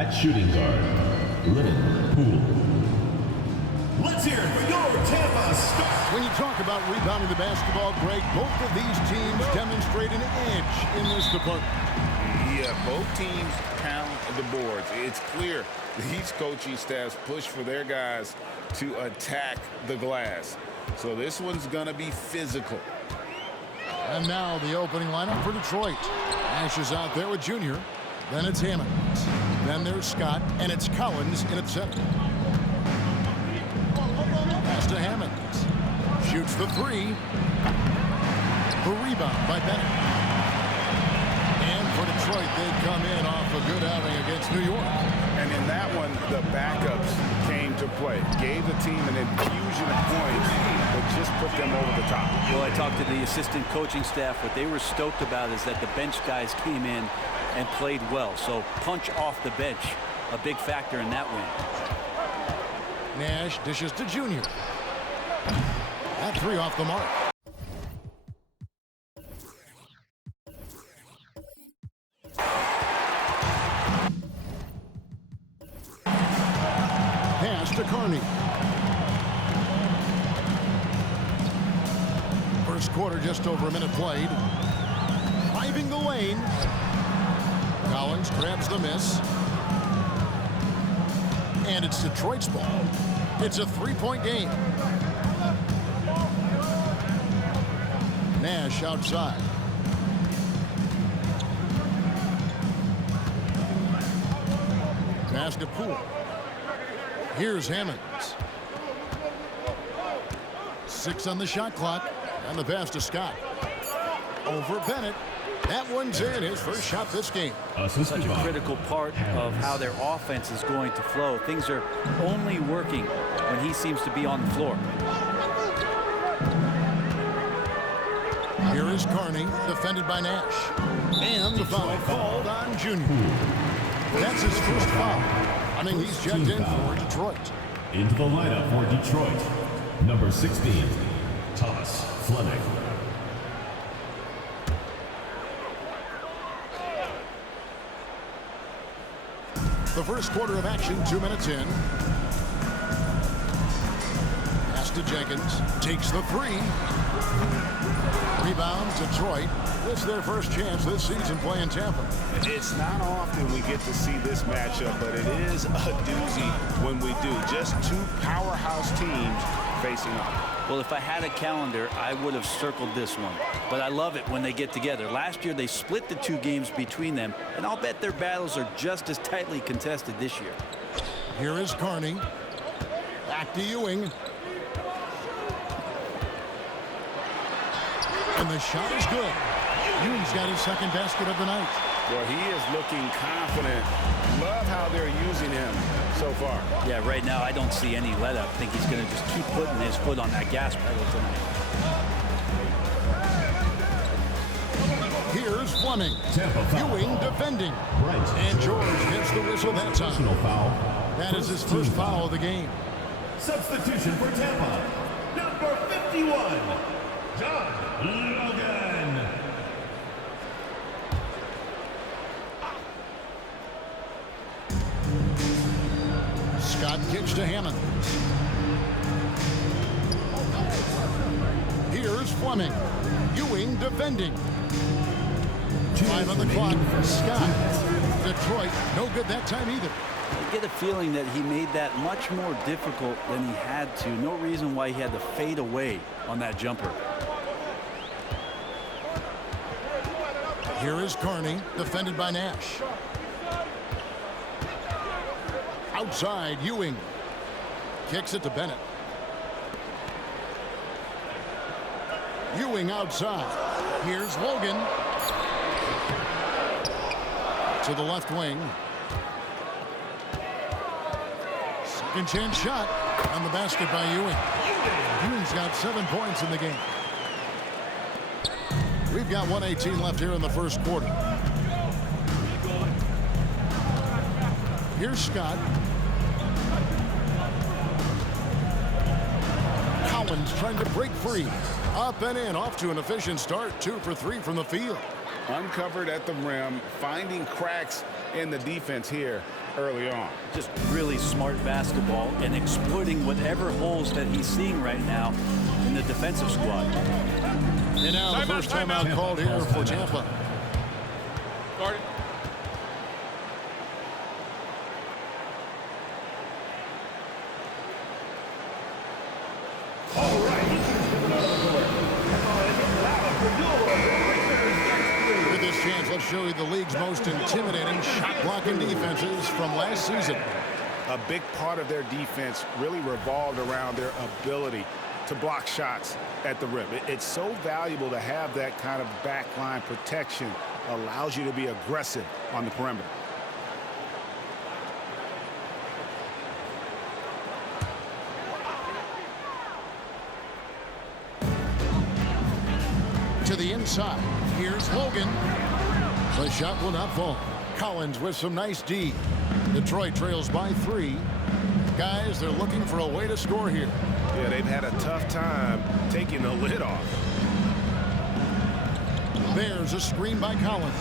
At shooting guard, Lennon Poole. Let's hear it for your Tampa Star. When you talk about rebounding the basketball, Greg, both of these teams demonstrate an edge in this department. Yeah, both teams pound the boards. It's clear these coaching staffs push for their guys to attack the glass. So this one's going to be physical. And now the opening lineup for Detroit. Nash is out there with Junior. Then it's Hammond. Then there's Scott. And it's Collins in at center. Pass to Hammond. Shoots the three. The rebound by Bennett. And for Detroit, they come in off a good outing against New York. And in that one, the backups came to play. Gave the team an infusion of points that just put them over the top. Well, I talked to the assistant coaching staff. What they were stoked about is that the bench guys came in and played well. So punch off the bench, a big factor in that win. Nash dishes to Junior. That three off the mark. Pass to Carney. First quarter, just over a minute played. Driving the lane. Collins grabs the miss. And it's Detroit's ball. It's a three-point game. Nash outside. Pass to Poole. Here's Hammonds. 6 on the shot clock. And the pass to Scott. Over Bennett. That one's in, his first shot this game. Such a critical part of how their offense is going to flow. Things are only working when he seems to be on the floor. Here is Carney, defended by Nash. And the foul called on Junior. That's his first foul. I mean, he's checked in for Detroit. Into the lineup for Detroit, number 16, Thomas Fleming. The first quarter of action, 2 minutes in. Pass to Jenkins. Takes the three. Rebound, Detroit. It's their first chance this season playing Tampa. It's not often we get to see this matchup, but it is a doozy when we do. Just two powerhouse teams facing off. Well, if I had a calendar, I would have circled this one. But I love it when they get together. Last year, they split the two games between them, and I'll bet their battles are just as tightly contested this year. Here is Carney. Back to Ewing. And the shot is good. Ewing's got his second basket of the night. Well, he is looking confident. Love how they're using him so far. Yeah, right now I don't see any let up. I think he's going to just keep putting his foot on that gas pedal tonight. Here's Fleming. Tampa Ewing defending. Right. And George gets the whistle that time. Personal foul. That is his first foul of the game. Substitution for Tampa, number 51, John Logan. Scott kicks to Hammond. Here's Fleming. Ewing defending. 5 on the clock for Scott. Detroit, no good that time either. I get a feeling that he made that much more difficult than he had to. No reason why he had to fade away on that jumper. Here is Carney, defended by Nash. Outside, Ewing. Kicks it to Bennett. Ewing outside. Here's Logan. To the left wing. Second chance shot on the basket by Ewing. Ewing's got 7 points in the game. We've got 1:18 left here in the first quarter. Here's Scott. Collins trying to break free. Up and in, off to an efficient start. 2 for 3 from the field. uncovered at the rim, finding cracks in the defense here early on. Just really smart basketball and exploiting whatever holes that he's seeing right now in the defensive squad. And now the first timeout called here for Tampa. Guarded. With this chance, let's show you the league's most intimidating shot-blocking defenses from last season. A big part of their defense really revolved around their ability to block shots at the rim. It's so valuable to have that kind of backline protection. Allows you to be aggressive on the perimeter. To the inside. Here's Logan. The shot will not fall. Collins with some nice D. Detroit trails by 3. Guys, they're looking for a way to score here. Yeah, they've had a tough time taking the lid off. There's a screen by Collins.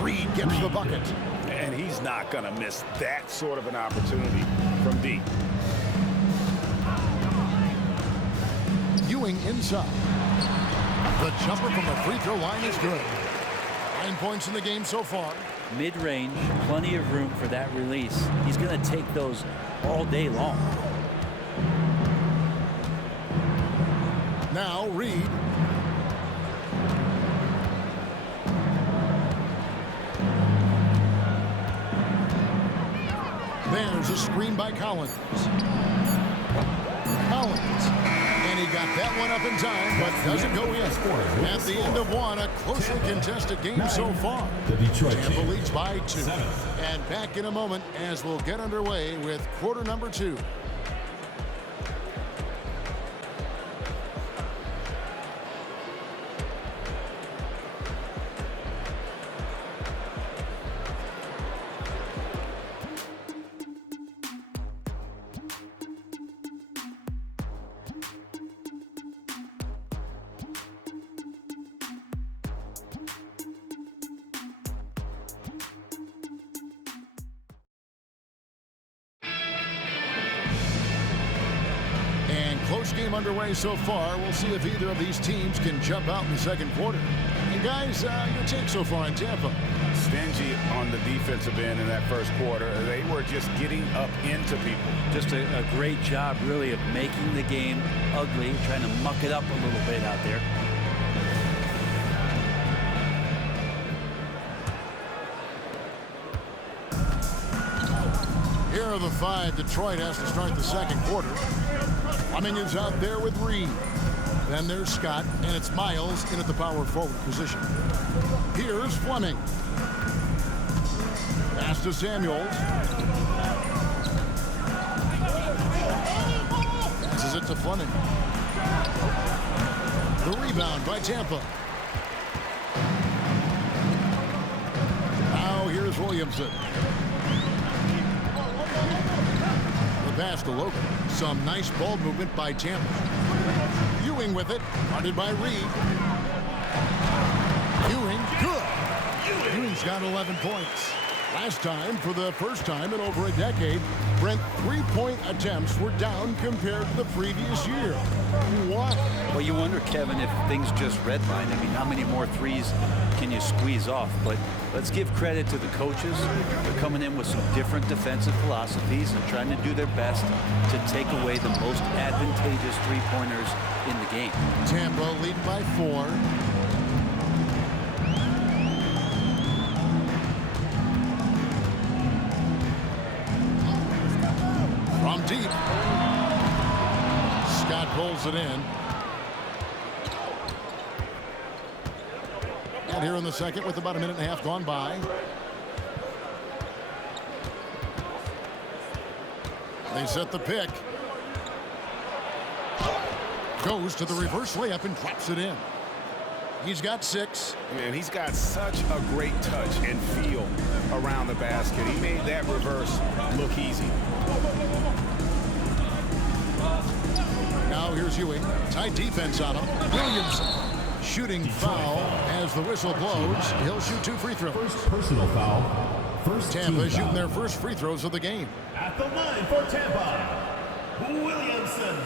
Reed gets the bucket. And he's not going to miss that sort of an opportunity from deep. Ewing inside. The jumper from the free throw line is good. 9 points in the game so far. Mid-range, plenty of room for that release. He's going to take those all day long. Now Reed. There's a screen by Collins. And he got that one up in time, but doesn't go in. At the end of one, a closely contested game so far. The Detroit Tampa team. leads by 2. 7. And back in a moment as we'll get underway with quarter number 2. Close game underway so far. We'll see if either of these teams can jump out in the second quarter. And guys, your take so far in Tampa? Stingy on the defensive end in that first quarter. They were just getting up into people. Just a great job, really, of making the game ugly, trying to muck it up a little bit out there. Here are the 5 Detroit has to start the second quarter. Fleming is out there with Reed. Then there's Scott, and it's Miles in at the power forward position. Here's Fleming. Pass to Samuels. Passes it to Fleming. The rebound by Tampa. Now here's Williamson. Pass to Logan. Some nice ball movement by Tampa. Ewing with it. Guarded by Reed. Ewing, good. Ewing's got 11 points. Last time, for the first time in over a decade, Brent, 3-point attempts were down compared to the previous year. Why? Well, you wonder, Kevin, if things just redlined. I mean, how many more threes can you squeeze off? But let's give credit to the coaches. They're coming in with some different defensive philosophies and trying to do their best to take away the most advantageous three-pointers in the game. Tampa leading by 4. From deep. Scott pulls it in. And here in the second with about a minute and a half gone by. They set the pick. Goes to the reverse layup and claps it in. He's got 6. Man, he's got such a great touch and feel around the basket. He made that reverse look easy. Now Now here's Ewing. Tight defense on him. Williamson shooting foul as the whistle blows. He'll shoot 2 free throws. First personal foul. First Tampa team shooting foul. their first free throws of the game. At the line for Tampa, Williamson.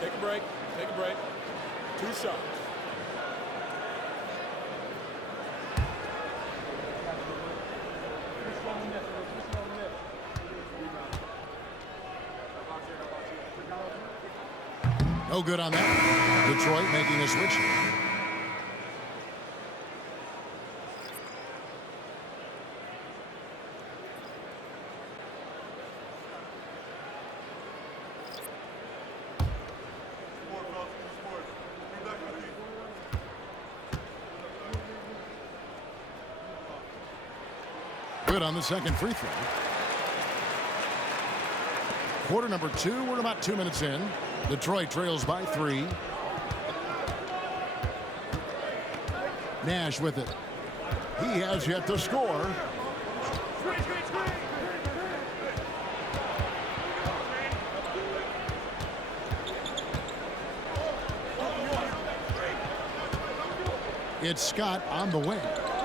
Take a break. Take a break. 2 shots. No good on that. Detroit making a switch. Good on the second free throw. Quarter number 2. We're about 2 minutes in. Detroit trails by 3. Nash with it. He has yet to score. It's Scott on the wing.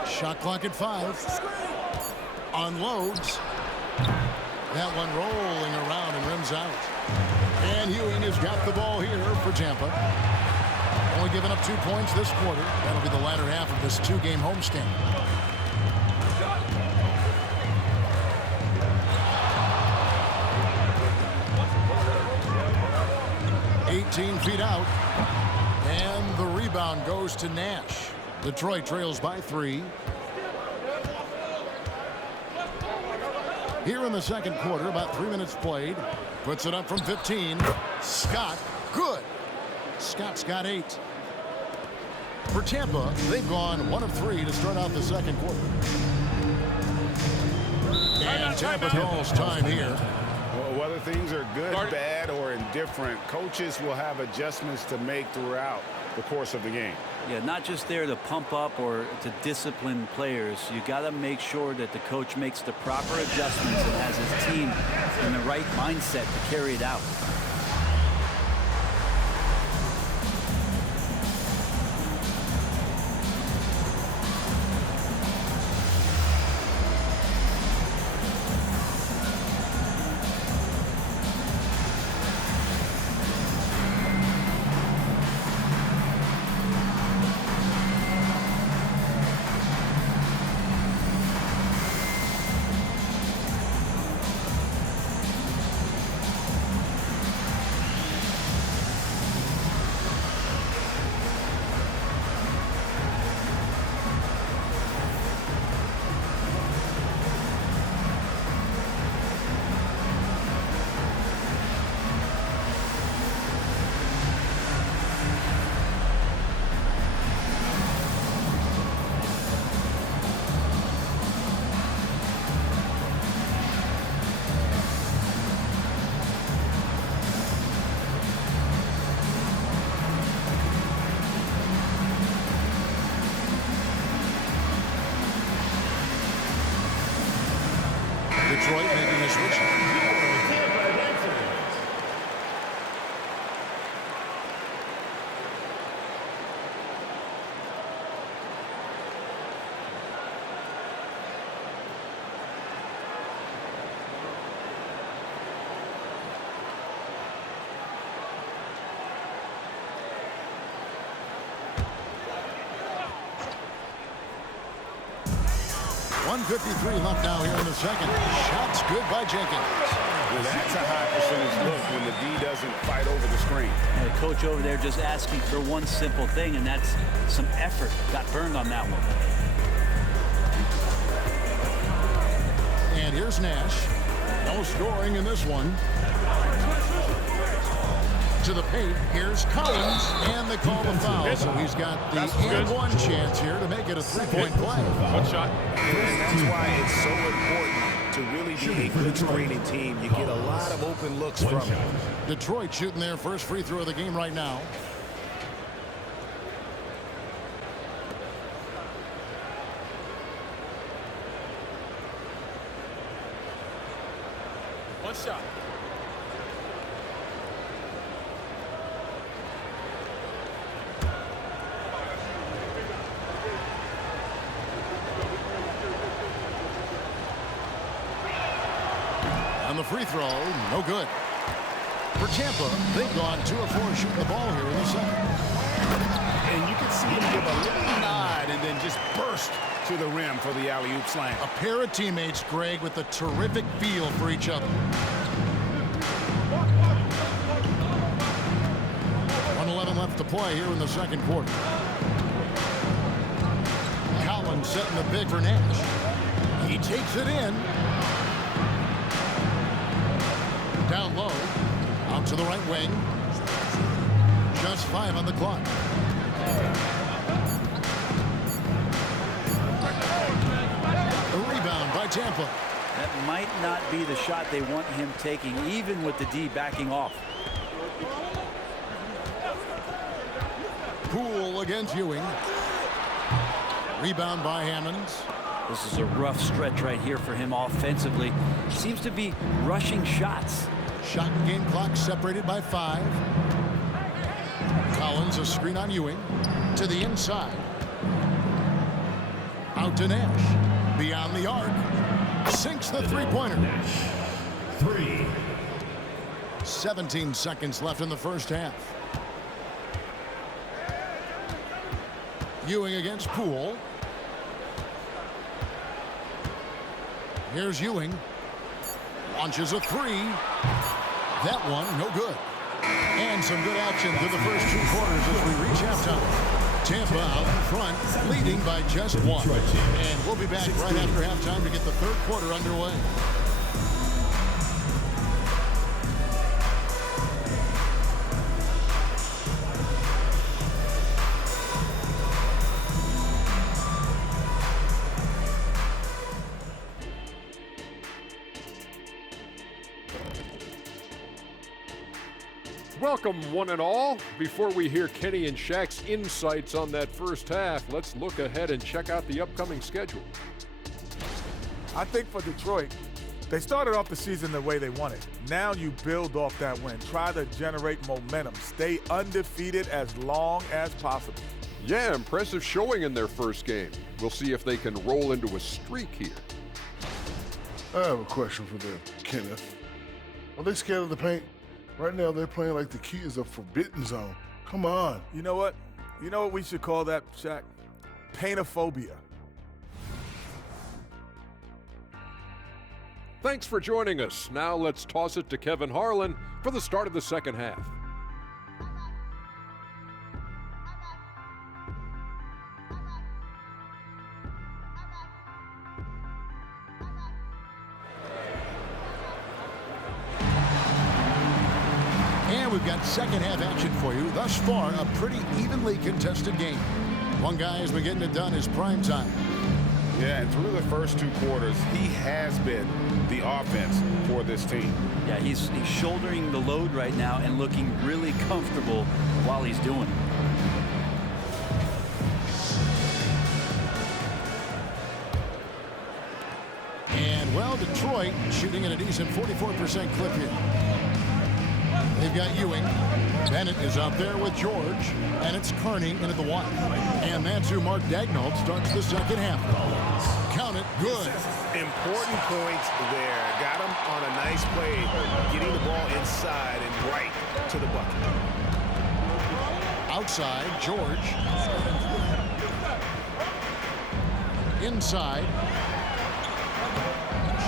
Shot clock at 5. Unloads. That one rolling around and rims out. And Ewing has got the ball here for Tampa. Only giving up 2 points this quarter. That'll be the latter half of this 2-game homestand. $18 feet out. And the rebound goes to Nash. Detroit trails by 3. Here in the second quarter, about 3 minutes played. Puts it up from 15. Scott, good. Scott's got 8. For Tampa, they've gone 1 of 3 to start out the second quarter. And Tampa calls time here. Well, whether things are good, bad, or indifferent, coaches will have adjustments to make throughout the course of the game. Yeah, not just there to pump up or to discipline players. You got to make sure that the coach makes the proper adjustments and has his team in the right mindset to carry it out. Detroit making a switch. .153 left now here in the second. Shots good by Jenkins. Well, that's a high percentage look when the D doesn't fight over the screen. And the coach over there just asking for one simple thing, and that's some effort. Got burned on that one. And here's Nash. No scoring in this one. To the paint, here's Collins, and they call the foul. So he's got the and one chance here to make it a 3-point play. One shot. And that's why it's so important to really be a good screening team. You get a lot of open looks from it. Detroit shooting their first free throw of the game right now. shot. On the free throw, no good. For Tampa, they've gone 2 of 4 shooting the ball here in the second. And you can see him give a little nod and then just burst to the rim for the alley-oop slam. A pair of teammates, Greg, with a terrific feel for each other. 1:11 left to play here in the second quarter. Collins setting the big for Nash. He takes it in. Down low. Out to the right wing. Just 5 on the clock. A rebound by Tampa. That might not be the shot they want him taking, even with the D backing off. Poole against Ewing. Rebound by Hammonds. This is a rough stretch right here for him offensively. Seems to be rushing shots. Shot and game clock separated by 5. Collins a screen on Ewing. To the inside. Out to Nash. Beyond the arc. Sinks the three-pointer. 3. 17 seconds left in the first half. Ewing against Poole. Here's Ewing. Launches a 3. That one, no good. And some good action through the first 2 quarters as we reach halftime. Tampa out in front, leading by just 1. And we'll be back right after halftime to get the third quarter underway. Welcome, one and all. Before we hear Kenny and Shaq's insights on that first half, let's look ahead and check out the upcoming schedule. I think for Detroit, they started off the season the way they wanted. Now you build off that win. Try to generate momentum. Stay undefeated as long as possible. Yeah, impressive showing in their first game. We'll see if they can roll into a streak here. I have a question for them, Kenneth. Are they scared of the paint? Right now, they're playing like the key is a forbidden zone. Come on. You know what? You know what we should call that, Shaq? Paintophobia. Thanks for joining us. Now let's toss it to Kevin Harlan for the start of the second half. And we've got second half action for you. Thus far, a pretty evenly contested game. One guy has been getting it done is prime time. Yeah, and through the first 2 quarters, he has been the offense for this team. Yeah, he's shouldering the load right now and looking really comfortable while he's doing it. And, well, Detroit shooting at a decent 44% clip here. They've got Ewing. Bennett is out there with George. And it's Kearney in at the 1. And that's who Mark Daigneault starts the second half. Count it. Good. Important points there. Got him on a nice play, getting the ball inside and right to the bucket. Outside, George. Inside.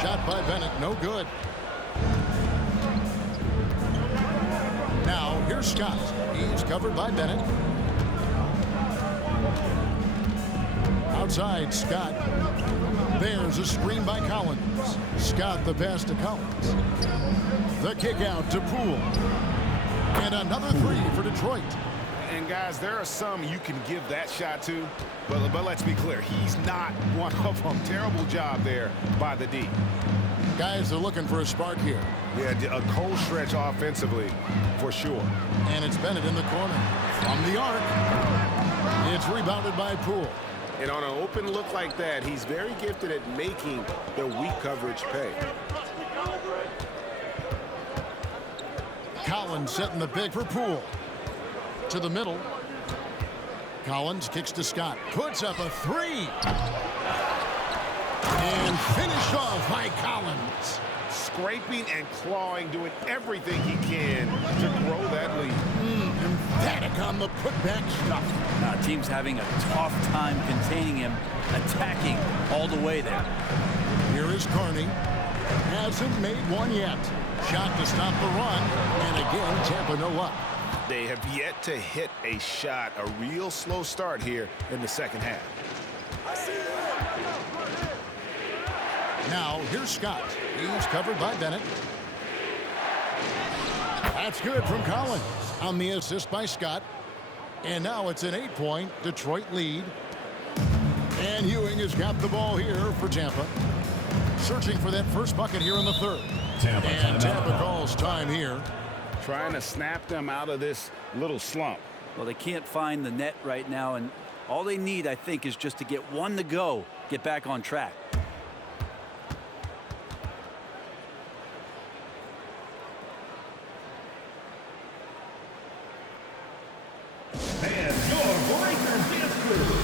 Shot by Bennett, no good. Now, here's Scott. He's covered by Bennett. Outside, Scott. There's a screen by Collins. Scott the pass to Collins. The kick out to Poole. And another 3 for Detroit. And guys, there are some you can give that shot to, but let's be clear, he's not one of them. Terrible job there by the D. Guys are looking for a spark here. Yeah, a cold stretch offensively, for sure. And it's Bennett in the corner. From the arc. It's rebounded by Poole. And on an open look like that, he's very gifted at making the weak coverage pay. Collins setting the big for Poole. To the middle. Collins kicks to Scott. Puts up a three. And finished off by Collins. Scraping and clawing, doing everything he can to grow that lead. Emphatic on the putback stuff. Team's having a tough time containing him, attacking all the way there. Here is Carney. Hasn't made one yet. Shot to stop the run. And again, Tampa no luck. They have yet to hit a shot. A real slow start here in the second half. Now, here's Scott. He's covered by Bennett. That's good from Collins on the assist by Scott. And now it's an 8-point Detroit lead. And Ewing has got the ball here for Tampa. Searching for that first bucket here in the third. And Tampa calls time here. Trying to snap them out of this little slump. Well, they can't find the net right now, and all they need, I think, is just to get one to go, get back on track. And your Breakers dance crew.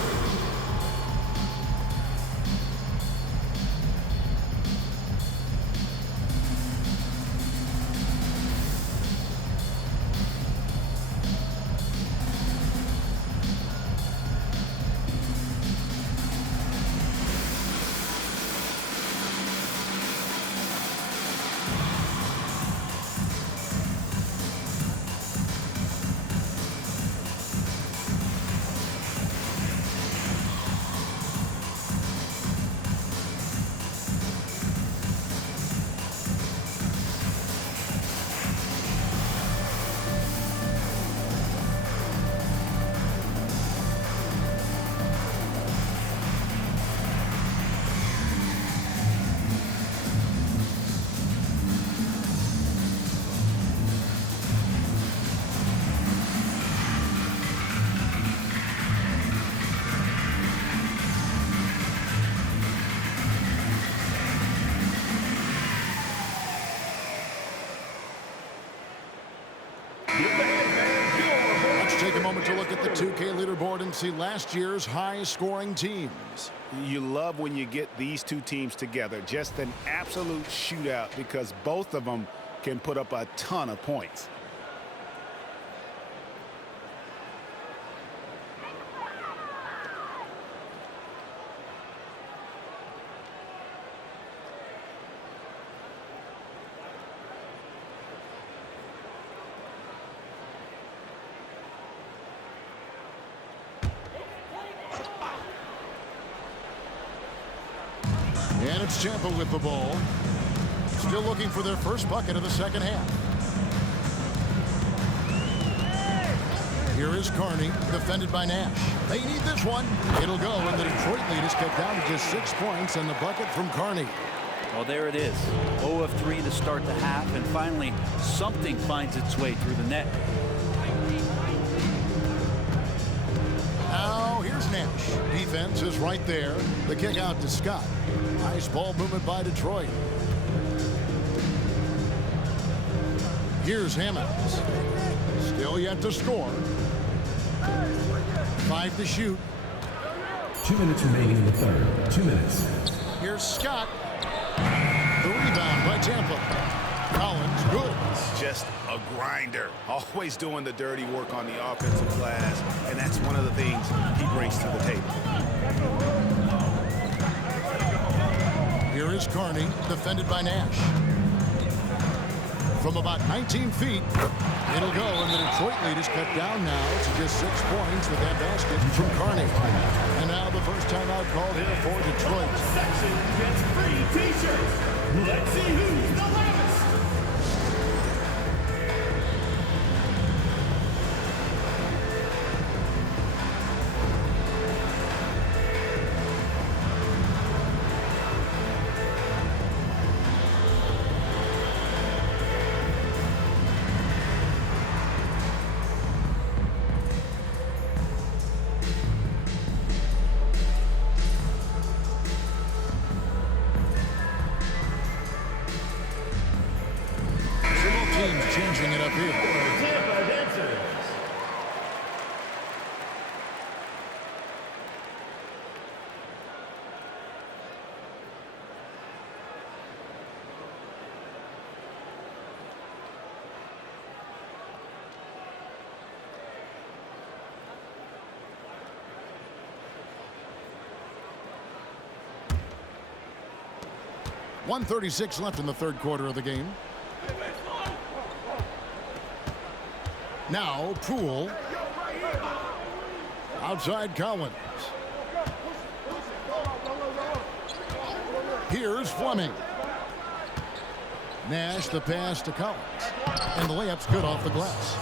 Let's take a moment to look at the 2K leaderboard and see last year's high-scoring teams. You love when you get these two teams together. Just an absolute shootout because both of them can put up a ton of points. And it's Tampa with the ball. Still looking for their first bucket of the second half. Here is Carney, defended by Nash. They need this one. It'll go, and the Detroit lead is cut down to just 6 points, and the bucket from Carney. Well, there it is. 0 of 3 to start the half, and finally something finds its way through the net. Now, here's Nash. Defense is right there. The kick out to Scott. Nice ball movement by Detroit. Here's Hammonds. Still yet to score. 5 to shoot. 2 minutes remaining in the third. 2 minutes. Here's Scott. The rebound by Tampa. Collins, good. Just a grinder. Always doing the dirty work on the offensive glass, and that's one of the things he brings to the table. Here is Carney, defended by Nash. From about 19 feet, it'll go, and the Detroit lead is cut down now to just 6 points with that basket from Carney. And now the first timeout called here for Detroit. Section gets free t-shirts. Let's see who's the loudest. left field. Tampa Dancers. .136 left in the third quarter of the game. Now Poole. Outside Collins. Here's Fleming. Nash the pass to Collins. And the layup's good off the glass.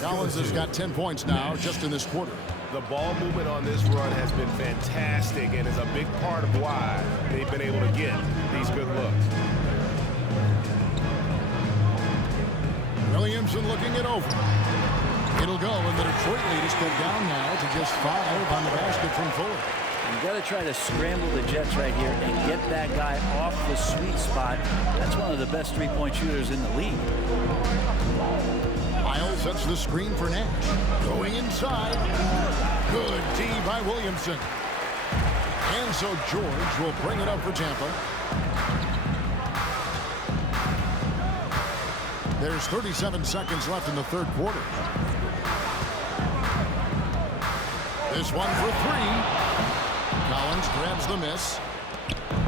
Collins has got 10 points now just in this quarter. The ball movement on this run has been fantastic and is a big part of why they've been able to get these good looks. Williamson looking it over. It'll go, and the Detroit lead is cut down now to just 5 on the basket from Fuller. You've got to try to scramble the Jets right here and get that guy off the sweet spot. That's one of the best three-point shooters in the league. Miles sets the screen for Nash. Going inside. Good D by Williamson. And so George will bring it up for Tampa. There's 37 seconds left in the third quarter. This one for 3. Collins grabs the miss.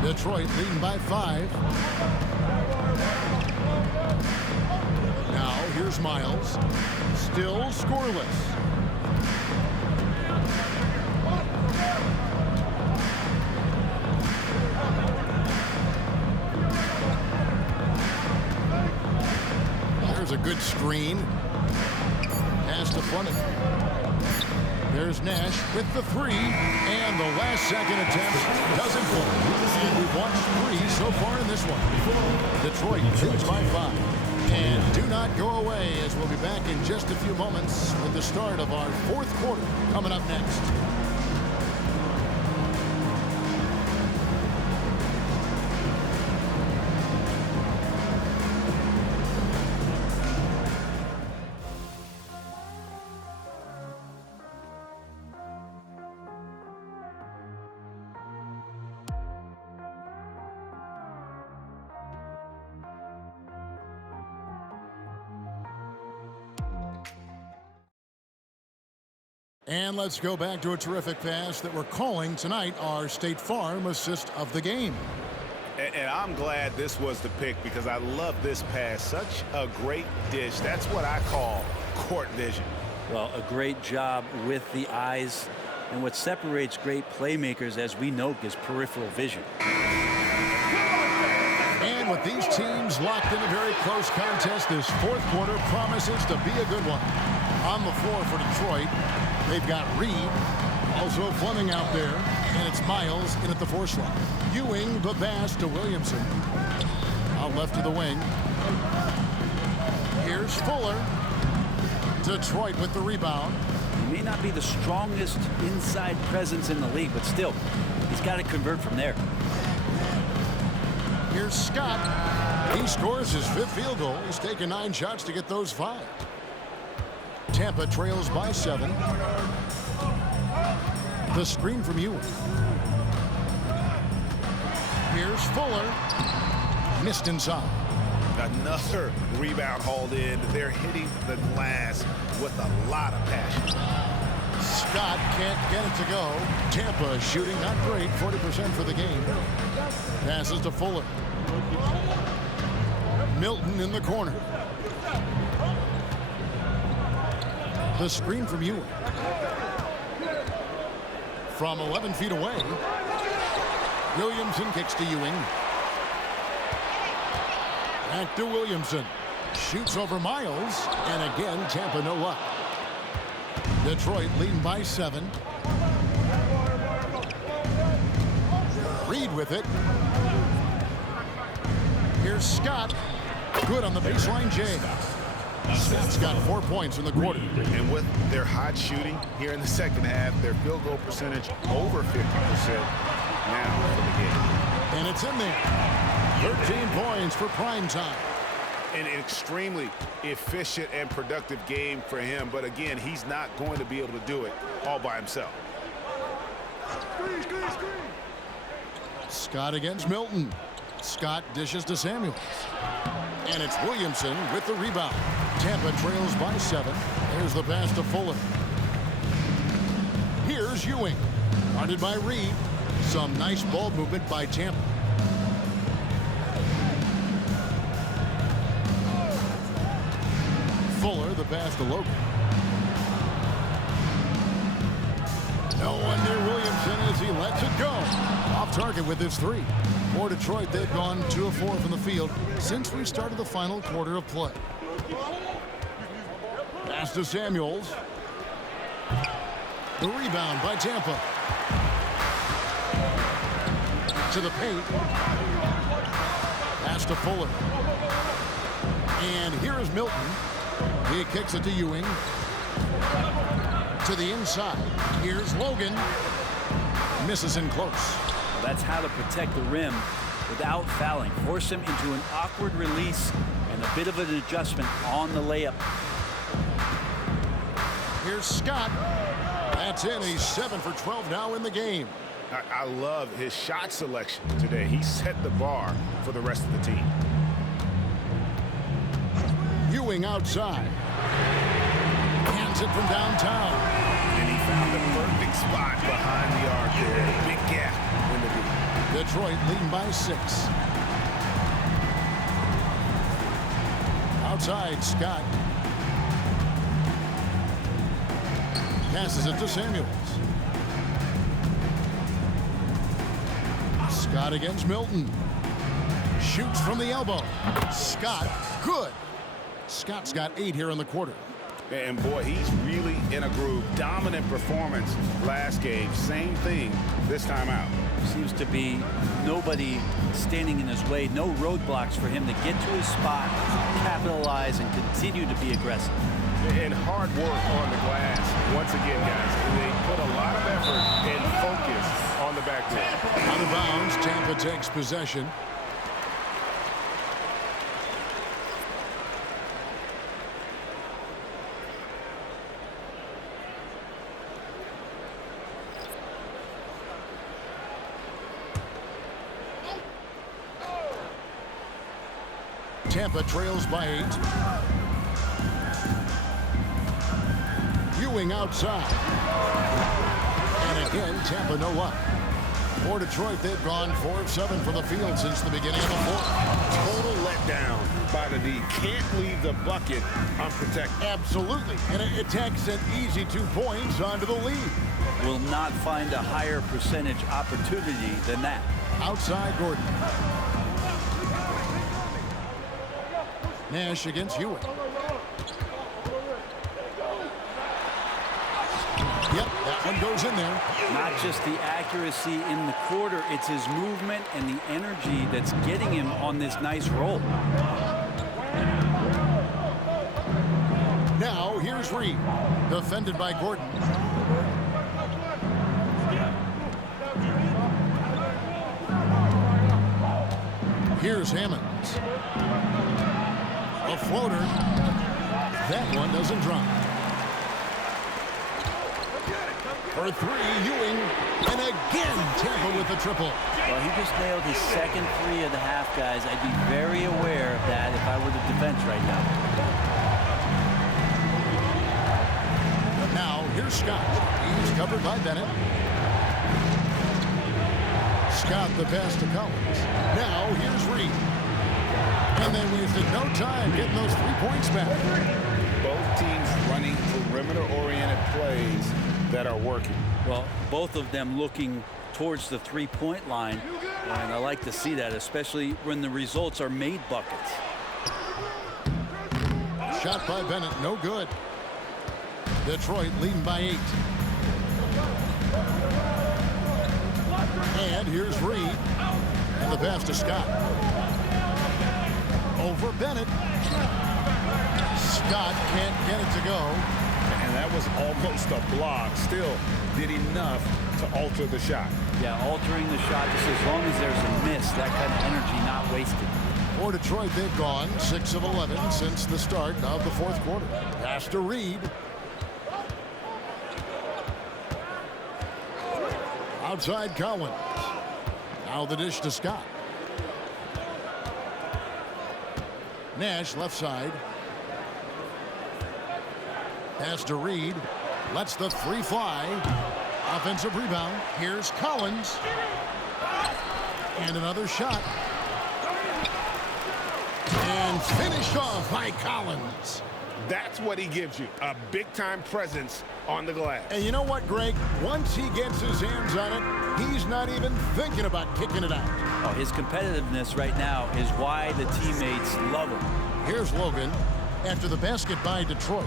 Detroit leading by 5. Now here's Miles. Still scoreless. There's a good screen. Pass to Fleming. There's Nash with the 3, and the last second attempt doesn't fall. And we've watched 3 so far in this one. Detroit leads by 5. And do not go away, as we'll be back in just a few moments with the start of our fourth quarter coming up next. And let's go back to a terrific pass that we're calling tonight our State Farm assist of the game. And I'm glad this was the pick because I love this pass. Such a great dish. That's what I call court vision. Well, a great job with the eyes. And what separates great playmakers, as we know, is peripheral vision. And with these teams locked in a very close contest, this fourth quarter promises to be a good one. On the floor for Detroit, they've got Reed, also Fleming out there, and it's Miles in at the 4 slot. Ewing the pass to Williamson. Out left to the wing. Here's Fuller. Detroit with the rebound. He may not be the strongest inside presence in the league, but still, he's got to convert from there. Here's Scott. He scores his 5th field goal. He's taken 9 shots to get those 5. Tampa trails by 7. The screen from Ewing. Here's Fuller. Missed inside. Another rebound hauled in. They're hitting the glass with a lot of passion. Scott can't get it to go. Tampa shooting not great, 40% for the game. Passes to Fuller. Milton in the corner. The screen from Ewing. From 11 feet away. Williamson kicks to Ewing. Back to Williamson. Shoots over Miles. And again, Tampa no luck. Detroit leading by 7. Reed with it. Here's Scott. Good on the baseline, Jay. Scott's got 4 points in the quarter. And with their hot shooting here in the second half, their field goal percentage over 50% now for the game. And it's in there. 13 points for prime time. An extremely efficient and productive game for him. But again, he's not going to be able to do it all by himself. Scott against Milton. Scott dishes to Samuels. And it's Williamson with the rebound. Tampa trails by 7. There's the pass to Fuller. Here's Ewing. Guarded by Reed. Some nice ball movement by Tampa. Fuller, the pass to Logan. No one near Williamson as he lets it go. Off target with his 3. For Detroit, they've gone 2 of 4 from the field since we started the final quarter of play. Pass to Samuels. The rebound by Tampa. To the paint. Pass to Fuller. And here is Milton. He kicks it to Ewing. To the inside. Here's Logan. Misses in close. That's how to protect the rim without fouling. Force him into an awkward release and a bit of an adjustment on the layup. Here's Scott. That's in. He's 7 for 12 now in the game. I love his shot selection today. He set the bar for the rest of the team. Ewing outside. Hands it from downtown. And he found the perfect spot behind the arc there. Big gap in the deep. Detroit leading by 6. Outside, Scott. Passes it to Samuels. Scott against Milton. Shoots from the elbow. Scott, good. Scott's got 8 here in the quarter. And boy, he's really in a groove. Dominant performance last game. Same thing this time out. Seems to be nobody standing in his way. No roadblocks for him to get to his spot, capitalize, and continue to be aggressive. And hard work on the glass. Once again, guys, they put a lot of effort and focus on the backcourt. Out of bounds, Tampa takes possession. Tampa trails by 8. Ewing outside. And again, Tampa no luck. For Detroit, they've gone 4 of 7 from the field since the beginning of the fourth. Total letdown by the D. Can't leave the bucket unprotected. Absolutely. And it takes an easy 2 points onto the lead. Will not find a higher percentage opportunity than that. Outside Gordon. Nash against Ewing. Yep, that one goes in there. Not just the accuracy in the quarter, it's his movement and the energy that's getting him on this nice roll. Now, here's Reed. Defended by Gordon. Here's Hammonds. A floater. That one doesn't drop. For 3, Ewing. And again, Tampa with the triple. Well, he just nailed his second 3 of the half, guys. I'd be very aware of that if I were the defense right now. Now, here's Scott. He's covered by Bennett. Scott the pass to Collins. Now, here's Reed. And they wasted no time getting those 3 points back. Both teams running perimeter-oriented plays that are working. Well, both of them looking towards the 3-point line, and I like to see that, especially when the results are made buckets. Shot by Bennett, no good. Detroit leading by 8. And here's Reed. And the pass to Scott. Over Bennett. Scott can't get it to go. And that was almost a block. Still did enough to alter the shot. Yeah, altering the shot just as long as there's a miss, that kind of energy not wasted. For Detroit, they've gone 6 of 11 since the start of the fourth quarter. Pass to Reed. Outside Collins. Now the dish to Scott. Nash left side. Pass to Reed. Lets the three fly. Offensive rebound. Here's Collins. And another shot. And finished off by Collins. That's what he gives you, a big-time presence on the glass. And you know what, Greg? Once he gets his hands on it, he's not even thinking about kicking it out. Oh, his competitiveness right now is why the teammates love him. Here's Logan after the basket by Detroit.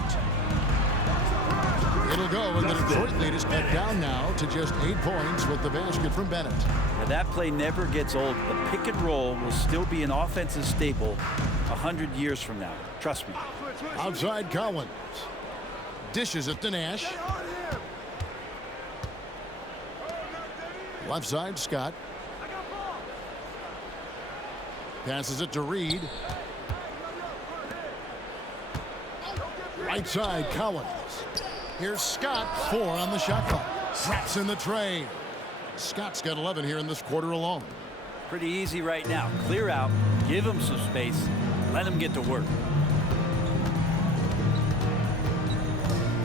It'll go, and the Detroit lead is cut down now to just 8 points with the basket from Bennett. Now, that play never gets old. The pick and roll will still be an offensive staple 100 years from now. Trust me. Outside Collins. Dishes it to Nash. Left side Scott. Passes it to Reed. Right side Collins. Here's Scott. 4 on the shot clock. Traps in the tray. Scott's got 11 here in this quarter alone. Pretty easy right now. Clear out. Give him some space. Let him get to work.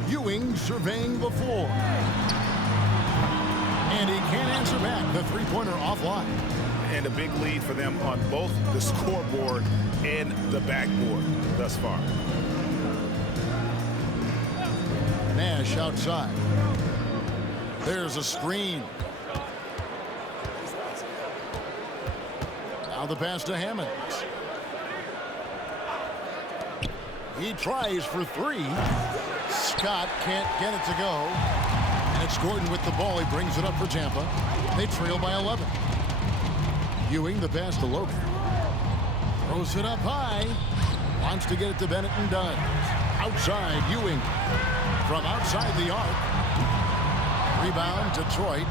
Ewing surveying the floor. And he can't answer back. The three-pointer offline. And a big lead for them on both the scoreboard and the backboard thus far. Nash outside. There's a screen. Now the pass to Hammonds. He tries for 3. Scott can't get it to go. And it's Gordon with the ball. He brings it up for Tampa. They trail by 11. Ewing the pass to Logan. Throws it up high. Wants to get it to Bennett and does. Outside Ewing. From outside the arc. Rebound Detroit.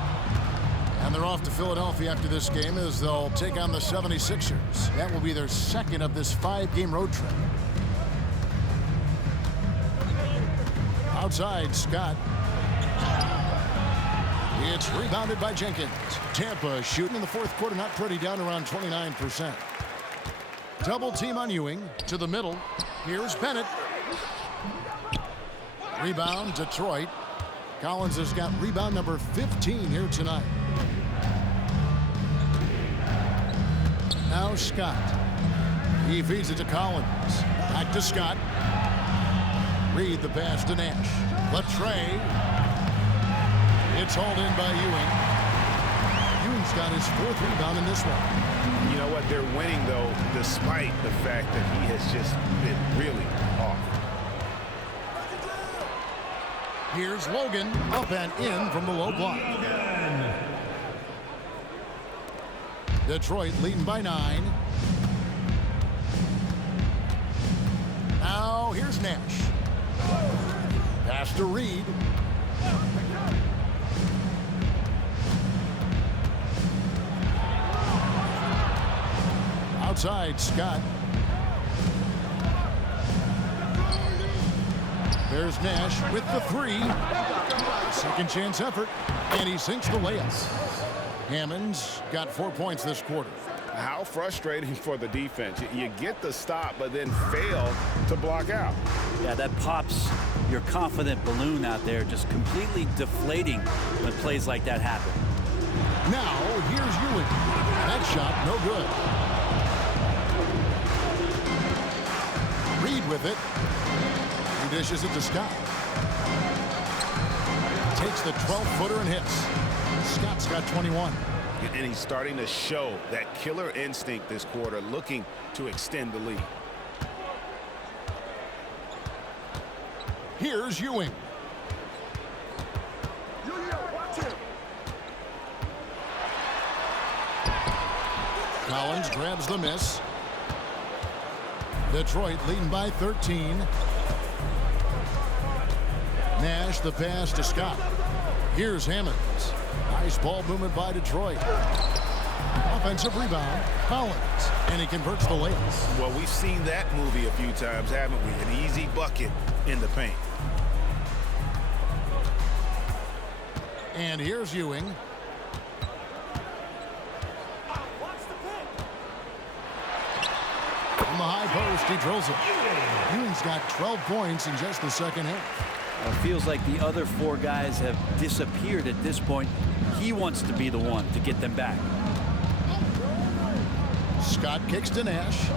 And they're off to Philadelphia after this game as they'll take on the 76ers. That will be their second of this 5-game road trip. Outside Scott. It's rebounded by Jenkins. Tampa shooting in the fourth quarter, not pretty, down around 29%. Double team on Ewing to the middle. Here's Bennett. Rebound Detroit. Collins has got rebound number 15 here tonight. Now Scott. He feeds it to Collins. Back to Scott. Reed the pass to Nash. Latrey. It's hauled in by Ewing. Ewing's got his 4th rebound in this one. You know what? They're winning, though, despite the fact that he has just been really off. Here's Logan up and in from the low block. Detroit leading by 9. Now here's Nash. Pass to Reed. Outside Scott. There's Nash with the 3. Second chance effort. And he sinks the layup. Hammonds got 4 points this quarter. How frustrating for the defense. You get the stop, but then fail to block out. Yeah, that pops your confident balloon out there, just completely deflating when plays like that happen. Now, here's Ewing. That shot, no good. Reed with it. He dishes it to Scott. Takes the 12-footer and hits. Scott's got 21. And he's starting to show that killer instinct this quarter, looking to extend the lead. Here's Ewing. Collins grabs the miss. Detroit leading by 13. Nash the pass to Scott. Here's Hammonds. Nice ball movement by Detroit. Offensive rebound, Collins, and he converts the layup. Well, we've seen that movie a few times, haven't we? An easy bucket in the paint. And here's Ewing. From the high post, he drills it. Ewing's got 12 points in just the second half. It feels like the other four guys have disappeared at this point. He wants to be the one to get them back. Scott kicks to Nash.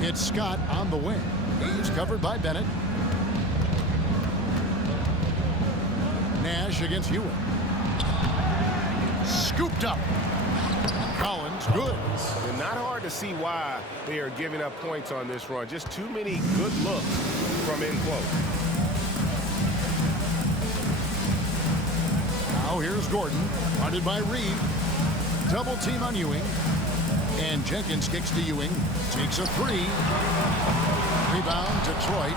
It's Scott on the wing. He's covered by Bennett. Nash against Ewing. Scooped up. Collins, good. And not hard to see why they are giving up points on this run. Just too many good looks from in close. Now here's Gordon, guarded by Reed. Double team on Ewing. And Jenkins kicks to Ewing. Takes a three. Rebound, Detroit.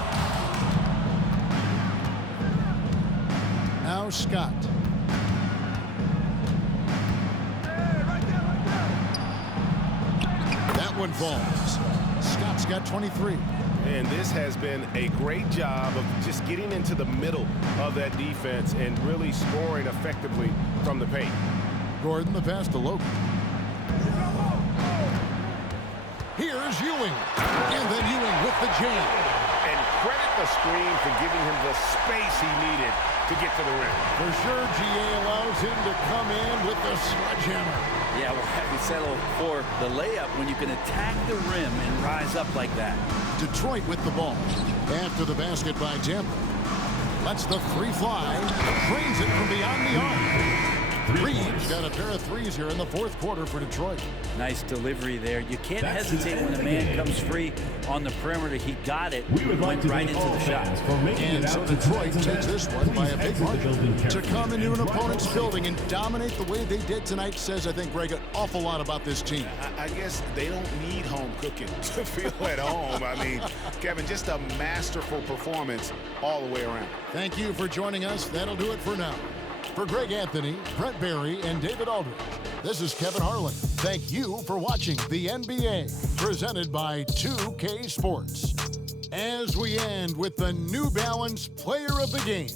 Now Scott. That one falls. Scott's got 23. And this has been a great job of just getting into the middle of that defense and really scoring effectively from the paint. Gordon, the pass to Logan. Here's Ewing. And then Ewing with the jam. And credit the screen for giving him the space he needed to get to the rim. For sure, GA allows him to come in with the sledgehammer. Yeah, well, have you settle for the layup when you can attack the rim and rise up like that? Detroit with the ball. After the basket by Tampa. Lets the three fly. Drains it from beyond the arc. Reed's got a pair of threes here in the fourth quarter for Detroit. Nice delivery there. You can't hesitate when a man comes free on the perimeter. He got it. Went right into the shot. And so Detroit takes this one by a big margin. To come into an opponent's building and dominate the way they did tonight says, I think, Greg, an awful lot about this team. I guess they don't need home cooking to feel at home. I mean, Kevin, just a masterful performance all the way around. Thank you for joining us. That'll do it for now. For Greg Anthony, Brett Barry, and David Aldridge, this is Kevin Harlan. Thank you for watching the NBA, presented by 2K Sports. As we end with the New Balance Player of the Game,